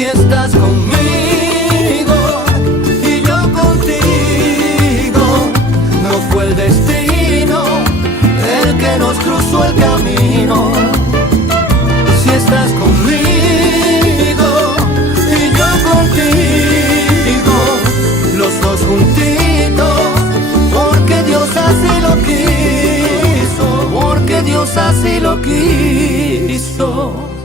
Si estás conmigo y yo contigo, no fue el destino el que nos cruzó el camino. Si estás conmigo y yo contigo, los dos juntitos, porque Dios así lo quiso, porque Dios así lo quiso.